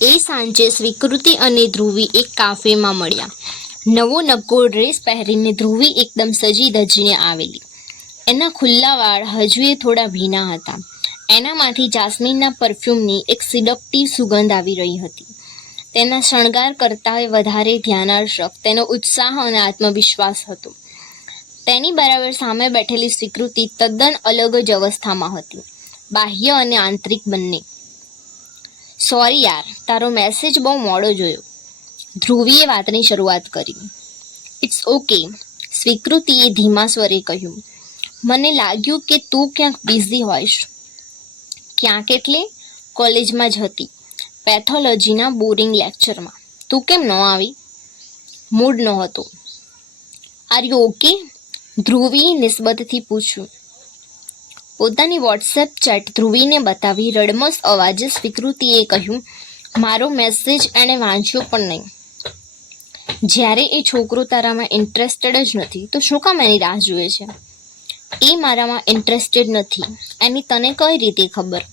એ સાંજે સ્વીકૃતિ અને ધ્રુવી એક કાફેમાં મળ્યા. નવો નક્કો ડ્રેસ પહેરીને ધ્રુવી એકદમ સજી ધજીને આવેલી. એના ખુલ્લા વાળ હજુએ થોડા ભીના હતા. એનામાંથી જાસ્મીનના પરફ્યુમની એક સિડક્ટિવ સુગંધ આવી રહી હતી. તેના શણગાર કરતાં વધારે ધ્યાનાકર્ષક તેનો ઉત્સાહ અને આત્મવિશ્વાસ હતો. તેની બરાબર સામે બેઠેલી સ્વીકૃતિ તદ્દન અલગ જ અવસ્થામાં હતી, બાહ્ય અને આંતરિક બંને. સોરી યાર, તારો મેસેજ બહુ મોડો જોયો, ધ્રુવીએ વાતની શરૂઆત કરી. ઇટ્સ ઓકે, સ્વીકૃતિએ ધીમા સ્વરે કહ્યું. મને લાગ્યું કે તું ક્યાંક બિઝી હોઈશ. ક્યાંક એટલે? કોલેજમાં જ હતી, પેથોલોજીના બોરિંગ લેક્ચરમાં. તું કેમ ન આવી? મૂડ નહોતો. Are you okay? ધ્રુવીએ નિસ્બતથી પૂછ્યું. પોતાની વોટ્સએપ ચેટ ધ્રુવીને બતાવી રડમસ અવાજે સ્વીકૃતિએ કહ્યું, મારો મેસેજ એણે વાંચ્યો પણ નહીં. જ્યારે એ છોકરો તારામાં ઇન્ટરેસ્ટેડ જ નથી તો શું કામ એની રાહ જુએ છે? એ મારામાં ઇન્ટરેસ્ટેડ નથી એની તને કઈ રીતે ખબર?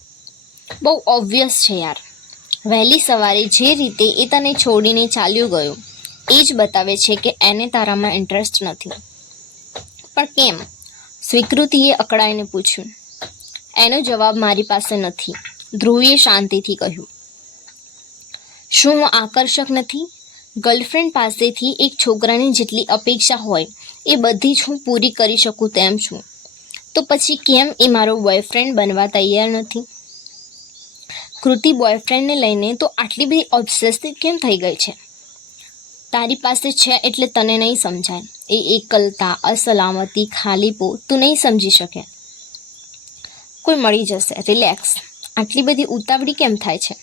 બહુ ઓબ્વિયસ છે યાર. વહેલી સવારે જે રીતે એ તને છોડીને ચાલ્યો ગયો એ જ બતાવે છે કે એને તારામાં ઇન્ટરેસ્ટ નથી. પણ કેમ? સ્વીકૃતિએ અકળાઈને પૂછ્યું. એનો જવાબ મારી પાસે નથી, ધ્રુવીએ શાંતિથી કહ્યું. શું હું આકર્ષક નથી? ગર્લફ્રેન્ડ પાસેથી એક છોકરાની જેટલી અપેક્ષા હોય એ બધી જ હું પૂરી કરી શકું તેમ છું. તો પછી કેમ એ મારો બોયફ્રેન્ડ બનવા તૈયાર નથી? કૃતિ બોયફ્રેન્ડને લઈને તો આટલી બધી ઓબ્સેસિવ કેમ થઈ ગઈ છે? તારી પાસે છે એટલે તને નહીં સમજાય. એ એકલતા, અસલામતી, ખાલીપો તું નહીં સમજી શકે. કોઈ મળી જશે, રિલેક્સ. આટલી બધી ઉતાવળી કેમ થાય છે?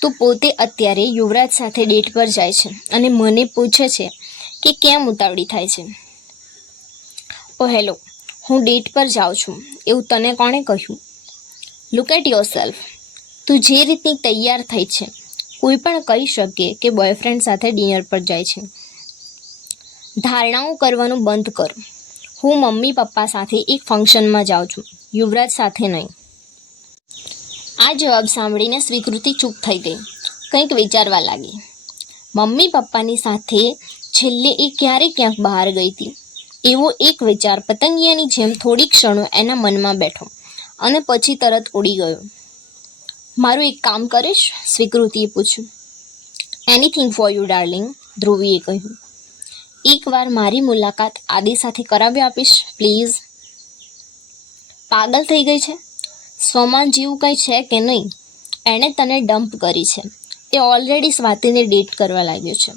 તું પોતે અત્યારે યુવરાજ સાથે ડેટ પર જાય છે અને મને પૂછે છે કે કેમ ઉતાવળી થાય છે? ઓ હેલો, હું ડેટ પર જાઉં છું એવું તને કોણે કહ્યું? Look at yourself. તું જે રીતની તૈયાર થઈ છે, કોઈ પણ કહી શકે કે બોયફ્રેન્ડ સાથે ડિનર પર જાય છે. ધારણાઓ કરવાનું બંધ કર. હું મમ્મી પપ્પા સાથે એક ફંક્શનમાં જાઉં છું, યુવરાજ સાથે નહીં. આ જવાબ સાંભળીને સ્વીકૃતિ ચૂપ થઈ ગઈ, કંઈક વિચારવા લાગી. મમ્મી પપ્પાની સાથે છેલ્લે એ ક્યારે ક્યાંક બહાર ગઈ હતી એવો એક વિચાર પતંગિયાની જેમ થોડી ક્ષણો એના મનમાં બેઠો અને પછી તરત ઉડી ગયો. મારું એક કામ કરીશ? સ્વીકૃતિએ પૂછ્યું. એનીથિંગ ફોર યુ ડાર્લિંગ, ધ્રુવીએ કહ્યું. એકવાર મારી મુલાકાત આદિ સાથે કરાવી આપીશ પ્લીઝ? પાગલ થઈ ગઈ છે? સ્વમાન જેવું કંઈ છે કે નહીં? એણે તને ડમ્પ કરી છે. એ ઓલરેડી સ્વાતિને ડેટ કરવા લાગ્યો છે.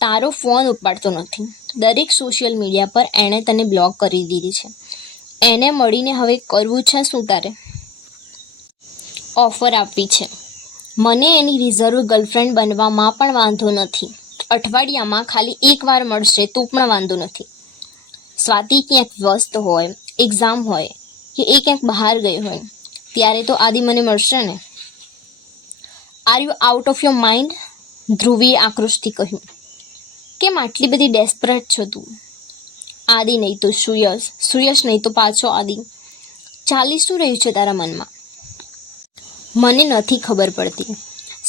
તારો ફોન ઉપાડતો નથી. દરેક સોશિયલ મીડિયા પર એણે તને બ્લોક કરી દીધી છે. એને મળીને હવે કરવું છે શું તારે? ઓફર આપવી છે. મને એની રિઝર્વ ગર્લફ્રેન્ડ બનવામાં પણ વાંધો નથી. અઠવાડિયામાં ખાલી એકવાર મળશે તો પણ વાંધો નથી. સ્વાતિ ક્યાંક વ્યસ્ત હોય, એક્ઝામ હોય કે એ ક્યાંક બહાર ગઈ હોય ત્યારે તો આદિ મને મળશે ને? Are you out of your mind? ધ્રુવીએ આક્રોશથી કહ્યું. કેમ આટલી બધી ડેસ્પરેટ છો તું? આદિ નહીં તો સુયશ, સુયશ નહીં તો પાછો આદિ. ચાલી શું રહ્યું છે તારા મનમાં? મને નથી ખબર પડતી.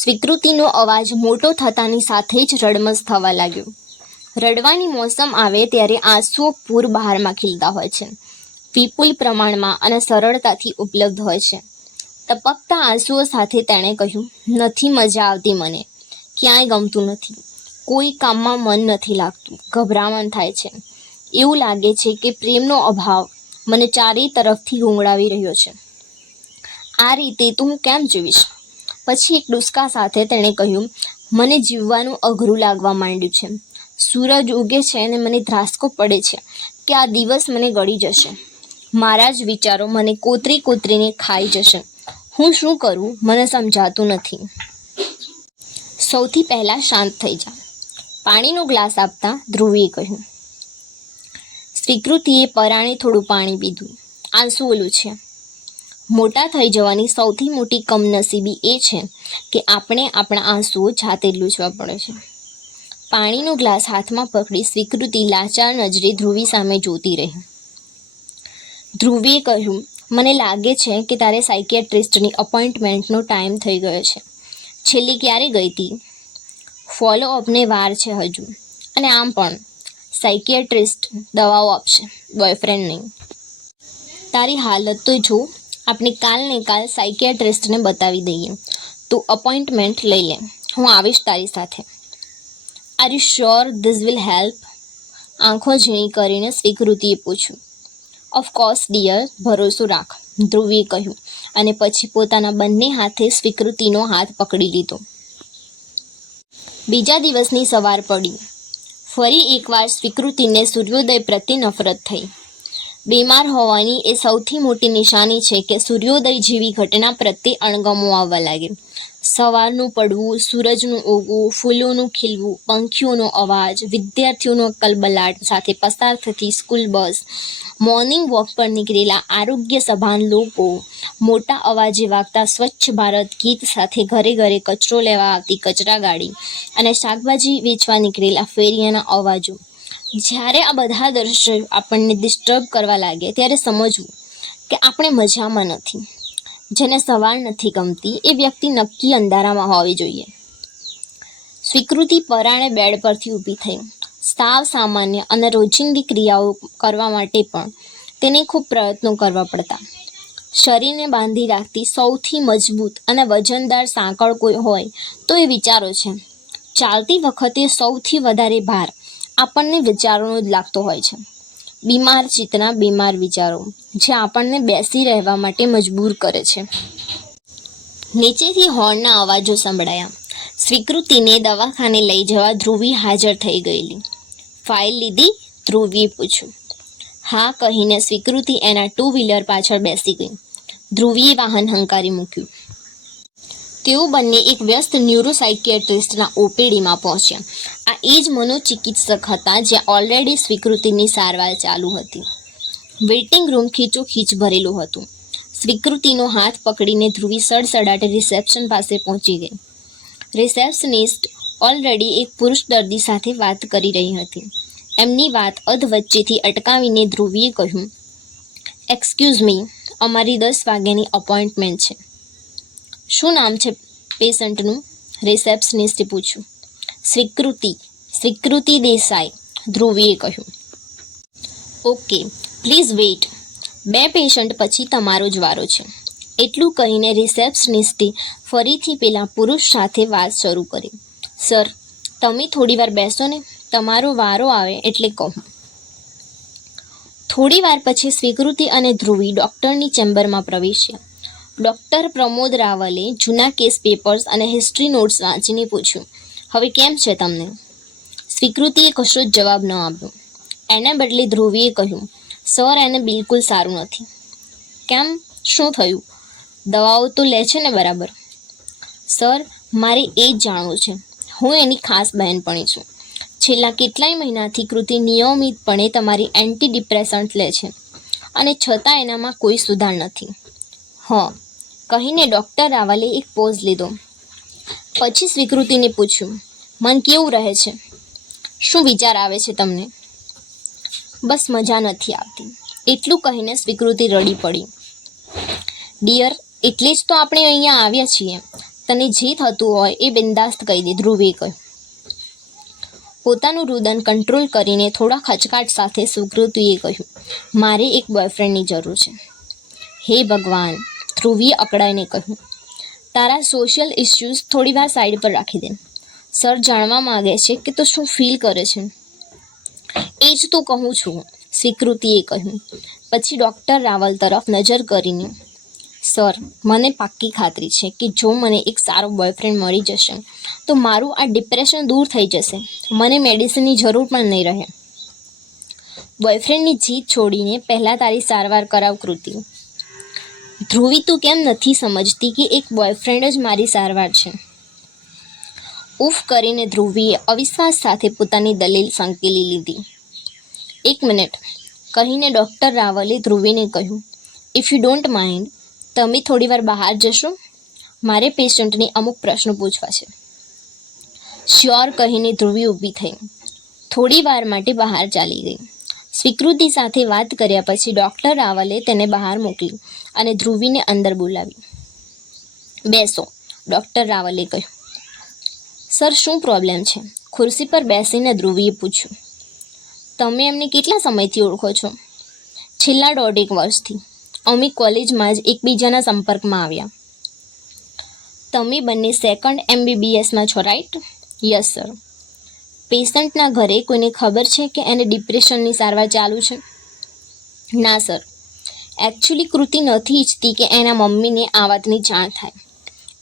સ્વીકૃતિનો અવાજ મોટો થતાની સાથે જ રડમસ થવા લાગ્યો. રડવાની મોસમ આવે ત્યારે આંસુઓ પૂર બહારમાં ખીલતા હોય છે. વિપુલ પ્રમાણમાં અને સરળતાથી ઉપલબ્ધ હોય છે. ટપકતા આંસુઓ સાથે તેણે કહ્યું, નથી મજા આવતી મને. ક્યાંય ગમતું નથી. કોઈ કામમાં મન નથી લાગતું. ગભરામણ થાય છે. એવું લાગે છે કે પ્રેમનો અભાવ મને ચારે તરફથી ગુંગળાવી રહ્યો છે. આ રીતે તો હું કેમ જીવીશ? પછી એક ડુસકા સાથે તેણે કહ્યું, મને જીવવાનું અઘરું લાગવા માંડ્યું છે. સૂરજ ઉગે છે અને મને ધ્રાસકો પડે છે કે આ દિવસ મને ગળી જશે. મારા જ વિચારો મને કોતરી કોતરીને ખાઈ જશે. હું શું કરું મને સમજાતું નથી. સૌથી પહેલાં શાંત થઈ જા, પાણીનો ગ્લાસ આપતા ધ્રુવીએ કહ્યું. સ્વીકૃતિએ પરાણે થોડું પાણી પીધું. આંસુ ઓલું છે. મોટા થઈ જવાની સૌથી મોટી કમનસીબી એ છે કે આપણે આપણા આંસુઓ જાતે લૂછવા પડે છે. પાણીનો ગ્લાસ હાથમાં પકડી સ્વીકૃતિ લાચાર નજરે ધ્રુવી સામે જોતી રહી. ધ્રુવીએ કહ્યું, મને લાગે છે કે તારે સાયકિયાટ્રિસ્ટની અપોઇન્ટમેન્ટનો ટાઈમ થઈ ગયો છે. છેલ્લી ક્યારે ગઈ હતી? ફોલો અપને વાર છે હજુ. અને આમ પણ સાયકિયાટ્રિસ્ટ દવાઓ આપશે, બોયફ્રેન્ડ નહીં. તારી હાલત તો જો, આપણે કાલને કાલ સાયકિયાટ્રિસ્ટને બતાવી દઈએ. તું અપોઇન્ટમેન્ટ લઈ લે, હું આવીશ તારી સાથે. Are you sure this will help? આંખો ઝીણી કરીને સ્વીકૃતિએ પૂછ્યું. ઓફકોર્સ ડિયર, ભરોસો રાખ, ધ્રુવીએ કહ્યું અને પછી પોતાના બંને હાથે સ્વીકૃતિનો હાથ પકડી લીધો. બીજા દિવસની સવાર પડી. ફરી એકવાર સ્વીકૃતિને સૂર્યોદય પ્રત્યે નફરત થઈ. બીમાર હોવાની એ સૌથી મોટી નિશાની છે કે સૂર્યોદય જેવી ઘટના પ્રત્યે અણગમો આવવા લાગે. સવારનું પડવું, સૂરજનું ઉગવું, ફૂલોનું ખીલવું, પંખીઓનો અવાજ, વિદ્યાર્થીઓનો કલબલાટ સાથે પસાર થતી સ્કૂલ બસ, મોર્નિંગ વોક પર નીકળેલા આરોગ્ય સભાન લોકો, મોટા અવાજે વાગતા સ્વચ્છ ભારત ગીત સાથે ઘરે ઘરે કચરો લેવા આવતી કચરા ગાડી અને શાકભાજી વેચવા નીકળેલા ફેરિયાના અવાજો. જ્યારે આ બધા દ્રશ્યો આપણને ડિસ્ટર્બ કરવા લાગે ત્યારે સમજવું કે આપણે મજામાં નથી. જેને સવાર નથી ગમતી એ વ્યક્તિ નક્કી અંધારામાં હોવી જોઈએ. સ્વીકૃતિ પરાણે બેડ પરથી ઊભી થઈ. સાવ સામાન્ય અને રોજિંદી ક્રિયાઓ કરવા માટે પણ તેને ખૂબ પ્રયત્નો કરવા પડતા. શરીરને બાંધી રાખતી સૌથી મજબૂત અને વજનદાર સાંકળ કોઈ હોય તો એ વિચારો છે. ચાલતી વખતે સૌથી વધારે ભાર આપણને વિચારોનો જ લાગતો હોય છે. બીમાર ચિત્તના બીમાર વિચારો જે આપણને બેસી રહેવા માટે મજબૂર કરે છે. નીચેથી હોર્નના અવાજો સંભળાયા. સ્વીકૃતિને દવાખાને લઈ જવા ધ્રુવી હાજર થઈ ગયેલી. ફાઇલ લીધી? ધ્રુવીએ પૂછ્યું. હા કહીને સ્વીકૃતિ એના 2 વ્હીલર પાછળ બેસી ગઈ. ધ્રુવીએ વાહન હંકારી મૂક્યું. તેઓ બંને એક વ્યસ્ત ન્યુરોસાઇકિયાટ્રિસ્ટના ઓપીડીમાં પહોંચ્યા. આ એ જ મનોચિકિત્સક હતા જ્યાં ઓલરેડી સ્વીકૃતિની સારવાર ચાલુ હતી. વેઇટિંગ રૂમ ખીચોખીચ ભરેલું હતું. સ્વીકૃતિનો હાથ પકડીને ધ્રુવી સડસડાટે રિસેપ્શન પાસે પહોંચી ગઈ. રિસેપ્શનિસ્ટ ઓલરેડી એક પુરુષ દર્દી સાથે વાત કરી રહી હતી. એમની વાત અધવચ્ચેથી અટકાવીને ધ્રુવીએ કહ્યું, એક્સક્યુઝ મી, અમારી 10 વાગ્યાની અપોઇન્ટમેન્ટ છે. શું નામ છે પેશન્ટનું? રિસેપ્શનિસ્ટે પૂછ્યું. સ્વીકૃતિ દેસાઈ, ધ્રુવીએ કહ્યું. Okay, please weight. 2 પેશન્ટ પછી તમારો જ વારો છે. એટલું કહીને રિસેપ્શનિસ્ટે ફરીથી પેલા પુરુષ સાથે વાત શરૂ કરી. સર, તમે થોડીવાર બેસો ને, તમારો વારો આવે એટલે કહું. થોડી વાર પછી સ્વીકૃતિ અને ધ્રુવી ડૉક્ટરની ચેમ્બરમાં પ્રવેશ્યા. ડૉક્ટર પ્રમોદ રાવલે જૂના કેસ પેપર્સ અને હિસ્ટ્રી નોટ્સ વાંચીને પૂછ્યું, હવે કેમ છે તમને? સ્વીકૃતિએ કશો જ જવાબ ન આપ્યો. એના બદલે ધ્રુવીએ કહ્યું, સર એને બિલકુલ સારું નથી. કેમ, શું થયું? દવાઓ તો લે છે ને બરાબર? સર, મારે એ જ જાણવું છે. હું એની ખાસ બહેનપણી છું. છેલ્લા કેટલાય મહિનાથી કૃતિ નિયમિતપણે તમારી એન્ટી ડિપ્રેસન્ટ લે છે અને છતાં એનામાં કોઈ સુધાર નથી. કહીને ડૉક્ટર રાવલે એક પોઝ લીધો. પછી સ્વીકૃતિને પૂછ્યું, મન કેવું રહે છે? શું વિચાર આવે છે તમને? બસ મજા નથી આવતી. એટલું કહીને સ્વીકૃતિ રડી પડી. ડિયર, એટલે જ તો આપણે અહીંયા આવ્યા છીએ. તને જે થતું હોય એ બિંદાસ્ત કહી દે, ધ્રુવીએ કહ્યું. પોતાનું રુદન કંટ્રોલ કરીને થોડા ખચકાટ સાથે સ્વીકૃતિએ કહ્યું, મારે એક બોયફ્રેન્ડની જરૂર છે. હે ભગવાન, ધ્રુવીએ અકળાઈને કહ્યું. તારા સોશિયલ ઇસ્યુઝ થોડીવાર સાઈડ પર રાખી દે. સર જાણવા માગે છે કે તું શું ફીલ કરે છે. એ જ તો કહું છું, સ્વીકૃતિએ કહ્યું. પછી ડૉક્ટર રાવલ તરફ નજર કરીને, સર, મને પાક્કી ખાતરી છે કે જો મને એક સારો બોયફ્રેન્ડ મળી જશે તો મારું આ ડિપ્રેશન દૂર થઈ જશે. મને મેડિસિનની જરૂર પણ નહીં રહે. બોયફ્રેન્ડની જીત છોડીને પહેલાં તારી સારવાર કરાવ કૃતિ. ધ્રુવી, તું કેમ નથી સમજતી કે એક બોયફ્રેન્ડ જ મારી સારવાર છે? ઉફ કરીને ધ્રુવીએ અવિશ્વાસ સાથે પોતાની દલીલ સંકેલી લીધી. 1 મિનિટ કહીને ડૉક્ટર રાવલે ધ્રુવીને કહ્યું, ઇફ યુ ડોન્ટ માઇન્ડ, તમે થોડીવાર બહાર જશો? મારે પેશન્ટને અમુક પ્રશ્નો પૂછવા છે. શ્યોર કહીને ધ્રુવી ઊભી થઈ. થોડી વાર માટે બહાર ચાલી ગઈ. સ્વીકૃતિ સાથે વાત કર્યા પછી ડૉક્ટર રાવલે તેને બહાર મોકલી અને ધ્રુવીને અંદર બોલાવી. બેસો, ડૉક્ટર રાવલે કહ્યું. સર, શું પ્રોબ્લેમ છે? ખુરશી પર બેસીને ધ્રુવીએ પૂછ્યું. તમે એમને કેટલા સમયથી ઓળખો છો? છેલ્લા 1.5 વર્ષથી. અમે કોલેજમાં જ એકબીજાના સંપર્કમાં આવ્યા. તમે બંને સેકન્ડ MBBSમાં છો, રાઈટ? Yes sir. પેશન્ટના ઘરે કોઈને ખબર છે કે એને ડિપ્રેશનની સારવાર ચાલુ છે? ના સર. એકચ્યુઅલી કૃતિ નથી ઈચ્છતી કે એના મમ્મીને આ વાતની જાણ થાય.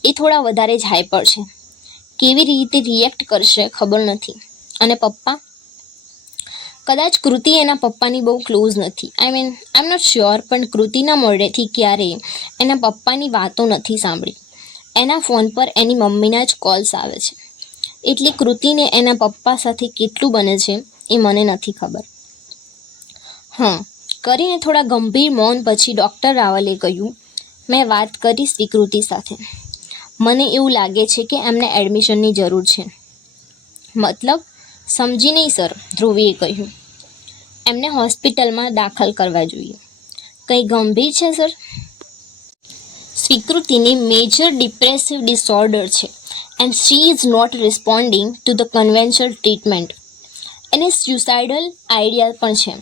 એ થોડા વધારે જ હાઈપર છે. કેવી રીતે રિએક્ટ કરશે ખબર નથી. અને પપ્પા? કદાચ કૃતિ એના પપ્પાની બહુ ક્લોઝ નથી. આઈ એમ નોટ શ્યોર, પણ કૃતિના મોઢેથી ક્યારેય એના પપ્પાની વાતો નથી સાંભળી. એના ફોન પર એની મમ્મીના જ કોલ્સ આવે છે. એટલે કૃતિને એના પપ્પા સાથે કેટલું બને છે એ મને નથી ખબર. કરીને થોડા ગંભીર મૌન પછી ડૉક્ટર રાવલે કહ્યું, મેં વાત કરી સ્વીકૃતિ સાથે. મને એવું લાગે છે કે એમને એડમિશનની જરૂર છે. મતલબ? સમજી નહીં સર, ધ્રુવીએ કહ્યું. એમને હોસ્પિટલમાં દાખલ કરવા જોઈએ. કંઈ ગંભીર છે સર? સ્વીકૃતિને મેજર ડિપ્રેસિવ ડિસઓર્ડર છે and she is not responding to the conventional treatment. એને સ્યુસાઇડલ આઈડિયા પણ છે.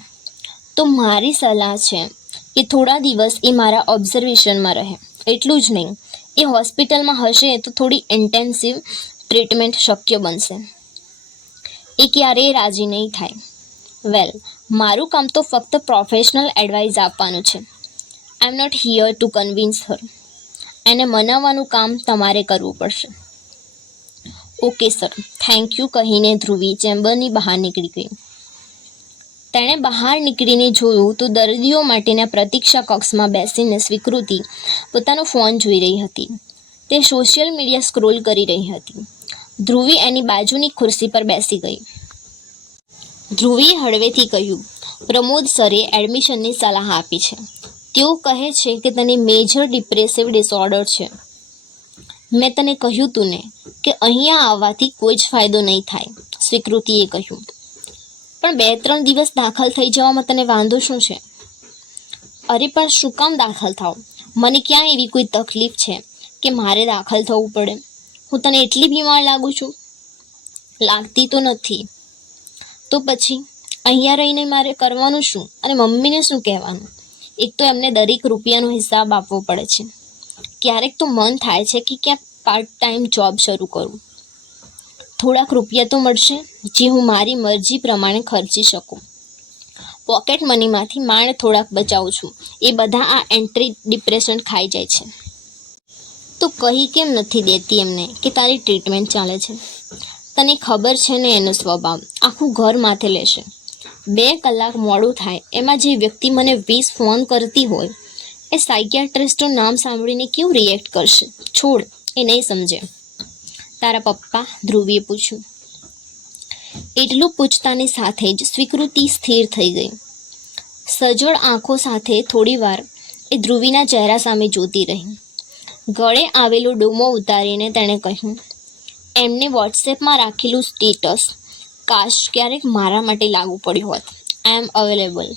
તો મારી સલાહ છે કે થોડા દિવસ એ મારા ઓબ્ઝર્વેશનમાં રહે. એટલું જ નહીં, એ હોસ્પિટલમાં હશે તો થોડી ઇન્ટેન્સિવ ટ્રીટમેન્ટ શક્ય બનશે. એ ક્યારેય રાજી નહીં થાય. વેલ, મારું કામ તો ફક્ત પ્રોફેશનલ એડવાઇસ આપવાનું છે. I am not here to convince her. એને મનાવવાનું કામ તમારે કરવું પડશે. ઓકે સર, થેન્ક યુ કહીને ધ્રુવી ચેમ્બરની બહાર નીકળી ગઈ. તેણે બહાર નીકળીને જોયું તો દર્દીઓ માટેના પ્રતીક્ષા કક્ષમાં બેસીને સ્વીકૃતિ પોતાનો ફોન જોઈ રહી હતી. તે સોશિયલ મીડિયા સ્ક્રોલ કરી રહી હતી. ધ્રુવી એની બાજુની ખુરશી પર બેસી ગઈ. ધ્રુવીએ હળવેથી કહ્યું, પ્રમોદ સરે એડમિશનની સલાહ આપી છે. તેઓ કહે છે કે તને મેજર ડિપ્રેસિવ ડિસઓર્ડર છે. મેં તને કહ્યું તું ને કે અહીંયા આવવાથી કોઈ જ ફાયદો નહીં થાય, સ્વીકૃતિએ કહ્યું. પણ 2-3 દિવસ દાખલ થઈ જવામાં તને વાંધો શું છે? અરે પણ શું કામ દાખલ થાવ? મને ક્યાં એવી કોઈ તકલીફ છે કે મારે દાખલ થવું પડે? હું તને એટલી બીમાર લાગુ છું? લાગતી તો નથી. તો પછી અહીંયા રહીને મારે કરવાનું શું? અને મમ્મીને શું કહેવાનું? એક તો એમને દરેક રૂપિયાનો હિસાબ આપવો પડે છે. ક્યારેક તો મન થાય છે કે ક્યાંક પાર્ટ ટાઈમ જોબ શરૂ કરું. થોડાક રૂપિયા તો મળશે જે હું મારી મરજી પ્રમાણે ખર્ચી શકું. પોકેટ મનીમાંથી માંડ થોડાક બચાવું છું. એ બધા આ એન્ટ્રી ડિપ્રેશન ખાઈ જાય છે. તો કહી કેમ નથી દેતી એમને કે તારી ટ્રીટમેન્ટ ચાલે છે? તને ખબર છે ને એનો સ્વભાવ, આખું ઘર માથે લેશે. 2 કલાક મોડું થાય એમાં જે વ્યક્તિ મને 20 ફોન કરતી હોય એ સાયકિયાટ્રિસ્ટનું નામ સાંભળીને કેવું રિએક્ટ કરશે? છોડ, એ નહીં સમજે. તારા પપ્પા? ધ્રુવીએ પૂછ્યું. એટલું પૂછતાની સાથે જ સ્વીકૃતિ સ્થિર થઈ ગઈ. સજળ આંખો સાથે થોડીવાર એ ધ્રુવીના ચહેરા સામે જોતી રહી. ગળે આવેલો ડોમો ઉતારીને તેણે કહ્યું, એમને વોટ્સએપમાં રાખેલું સ્ટેટસ કાશ ક્યારેક મારા માટે લાગુ પડ્યું હોત. આઈ એમ અવેલેબલ.